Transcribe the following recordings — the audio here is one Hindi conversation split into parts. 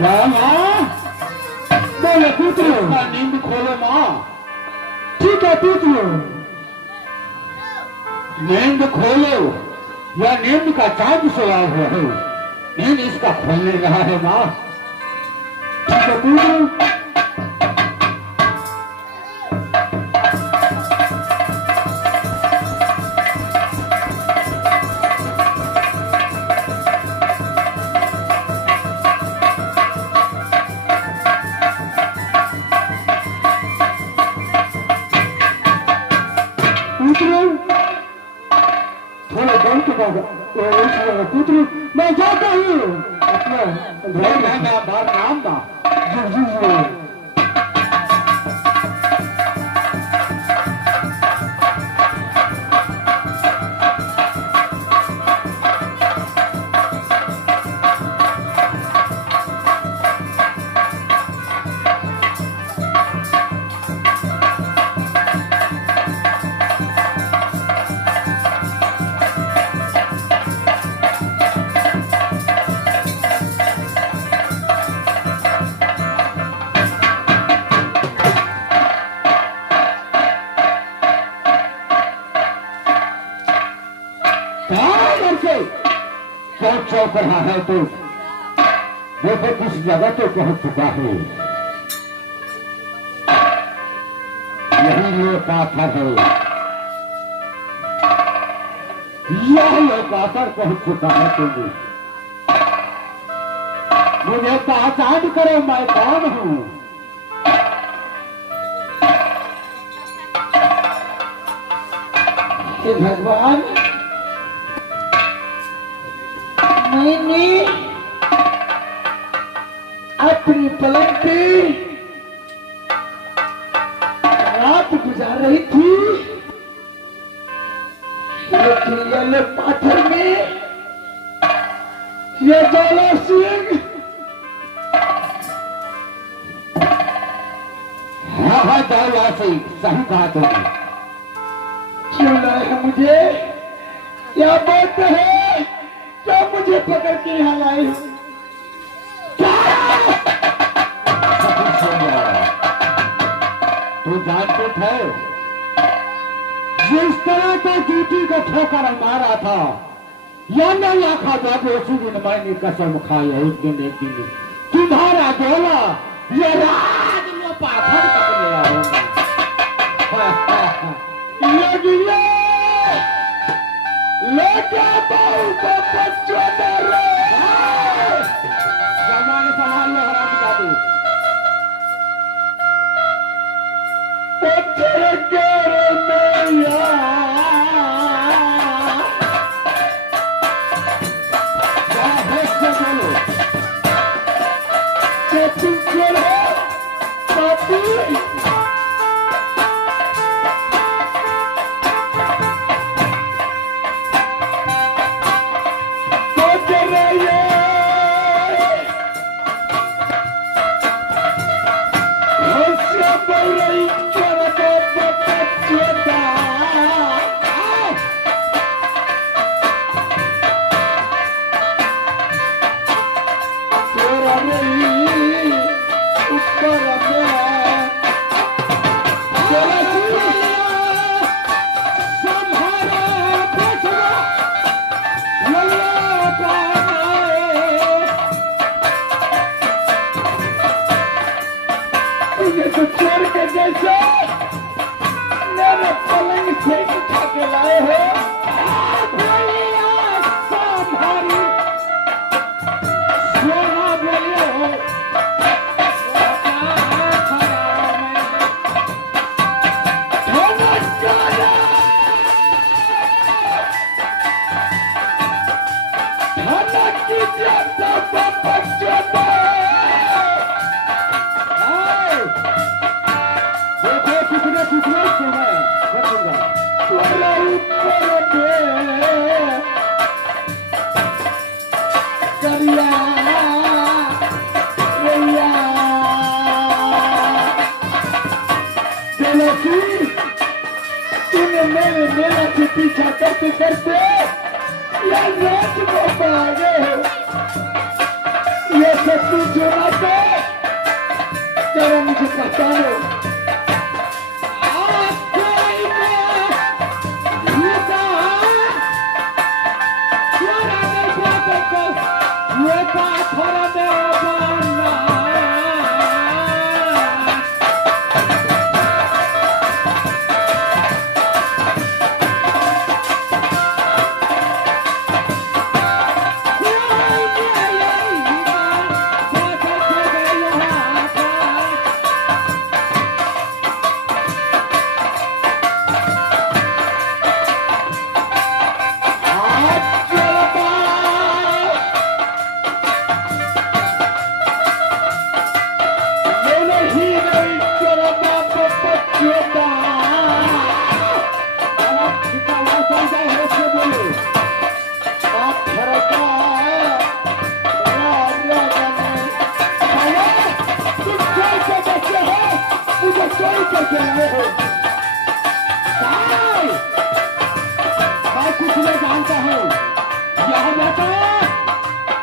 क्या माँ? बोलो पूछ लो। नींद खोलो माँ। ठीक है पूछ लो। नींद खोलो या नींद का चांद सोया हुआ है, नींद इसका खोलने रहा है माँ। ठीक है पूछ लो। पुत्र मैं जाता हूँ अपना बार नाम था। जी चौक चौक रहा है तो देखो किस जगह तो पहुंच चुका है। यही ये पाथर है, यह पाथर पहुंच चुका है। तुम्हें मुझे पहचान करो, मैं कौन हूं। भगवान मैंने अपनी पलंग पे रात गुजार रही थी, लेकिन ये पाथर में ये ज्वाला सिंह हाँ ज्वाला सिंह सही कहा तुमने। क्यों लाया मुझे? क्या बात है? क्या मुझे पकड़ के यहाँ लाए हो? तू जानते थे जिस तरह का ड्यूटी को ठोकर मारा था, या नहीं आखा जाके उसी दिन मैंने कसम खाई है। एक दिन तुम्हारा गोला ये राज में पाथर तक ले आऊंगा। लेके बाहू को बच्चों डरे। जमाने संभाल लो हराम जादू। पत्थर गिर मैया क्या है से बोलो। के तुम पापी चोर के जैसे मेरे पलंग से उठा के लाए हो। मेरा पीछा करते करते या रात में आ गए। ये सब कुछ होना तो जरा मुझे पहचानो। मैं कुछ नहीं जानता हूँ। यह बेटा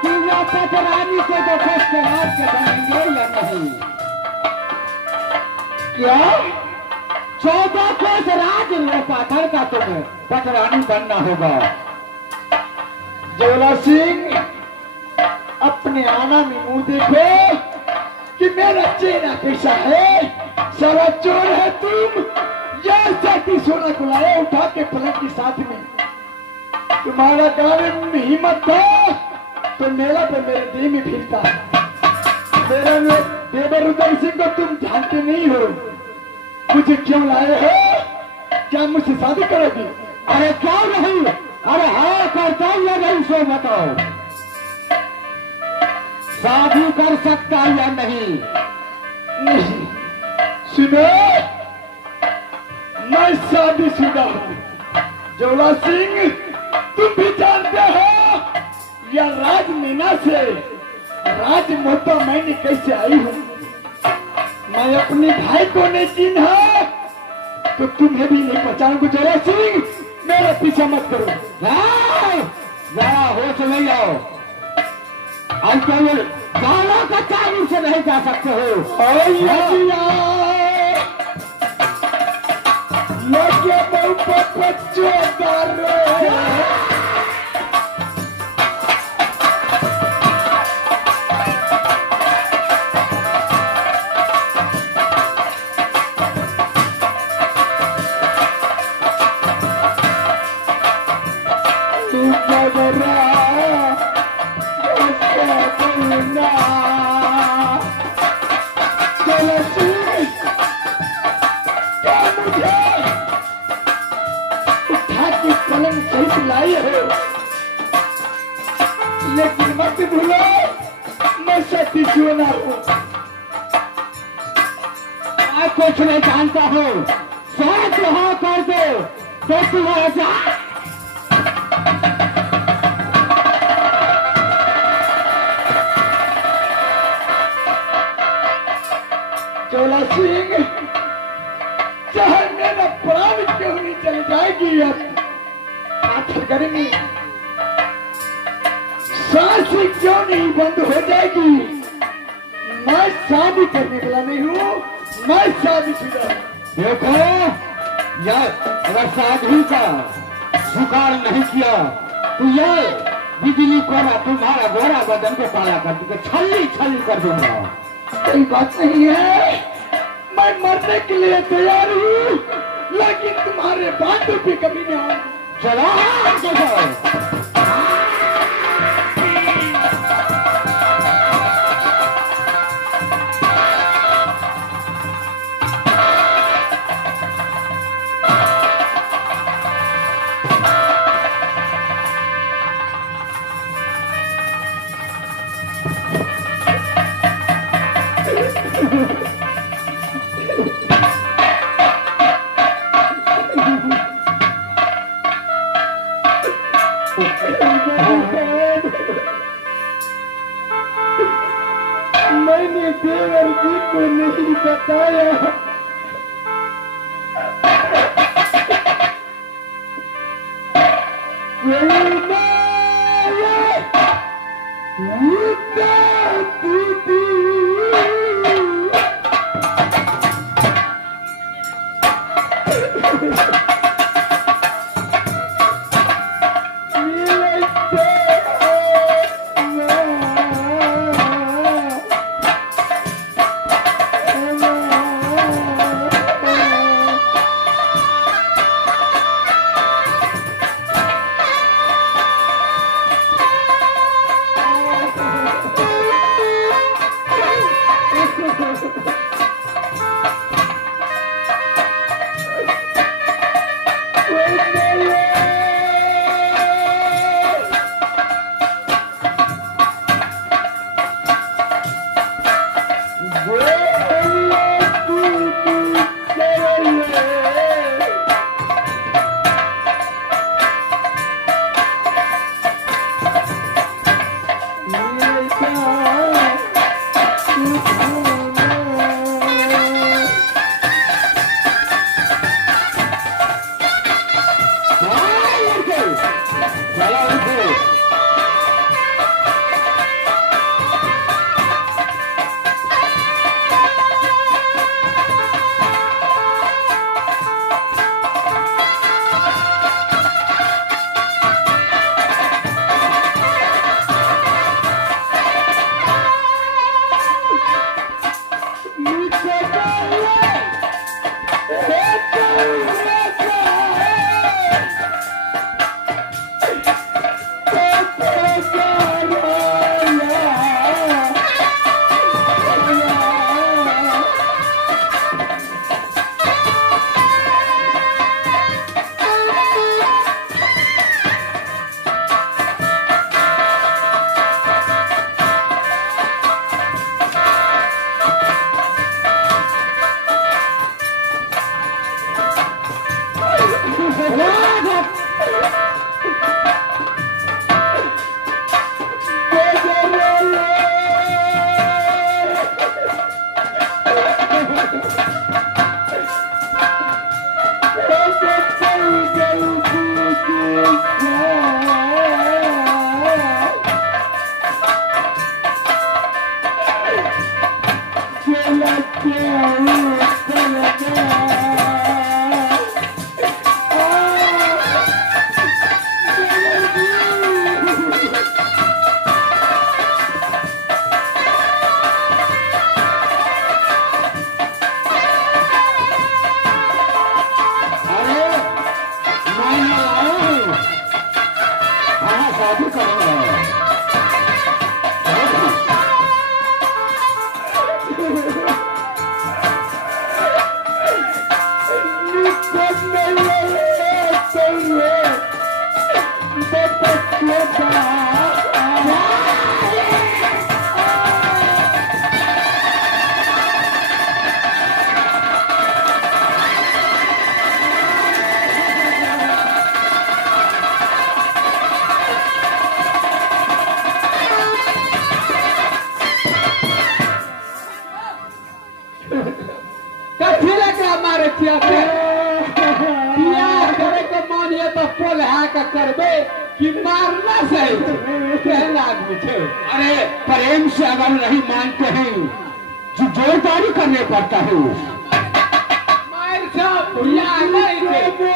तू वापस रानी से देखो शराब के बनेंगे या नहीं। क्या 14 कोस राज लोपाथर का तुम्हें पटरानी बनना होगा। जोला सिंह अपने आना में मुंह देखो कि मेरा चेहरा कैसा है। सारा चोर है तुम। या जाति सोना को लाया उठा के पलट के साथ में। तुम्हारा गाने में हिम्मत था तो मेला पे मेरे देह में फिरता। मेरा देवर उदय सिंह को तुम जानते नहीं हो। मुझे क्यों लाए हो? क्या मुझसे शादी करोगी? अरे क्यों नहीं? अरे हाँ करता या नहीं सो बताओ। शादी कर सकता या नहीं? नहीं। सुनो, मैं शादीशुदा हूँ। जोला सिंह तुम भी जानते हो या राजमीना से राजमोटा मैंने कैसे आई हूँ। मैं अपने भाई को नहीं चिन्हा तो तुम्हें भी नहीं पहचानूंगा। जोला सिंह मेरा पीछा मत करो। जरा होश में आओ। आजकल गालों का चालू से नहीं जा सकते हो। लगे बहुत बच्चों लाई हो, लेकिन मत भूलो मैं सती सोना हूँ। मैं कुछ नहीं जानता हूँ। सोच हाँ कर दो तो तुम्हारा जा। जोला सिंह चाहे मेरा प्राण क्यों नहीं चल जाएगी। अब आखिर करेंगे सांस क्यों नहीं बंद हो जाएगी। मैं शादी करने वाला नहीं हूँ। मैं शादीशुदा हूँ। देखो यार, अगर शादी का स्वीकार नहीं किया तो ये बिजली कोना तुम्हारा गोरा बदन को काला कर दूंगा, छल्ली छल्ली कर दूंगा। कोई बात नहीं है, मैं मरने के लिए तैयार हूँ, लेकिन तुम्हारे बातों पे कभी नहीं आऊंगा। चलो मैंने देवर जी को नहीं बताया। कोई कि मारना सही कहना आदमी थे। अरे प्रेम से अगर नहीं मानते हैं जो जोरदारी करने पड़ता है वो मार साहब भैया नहीं थे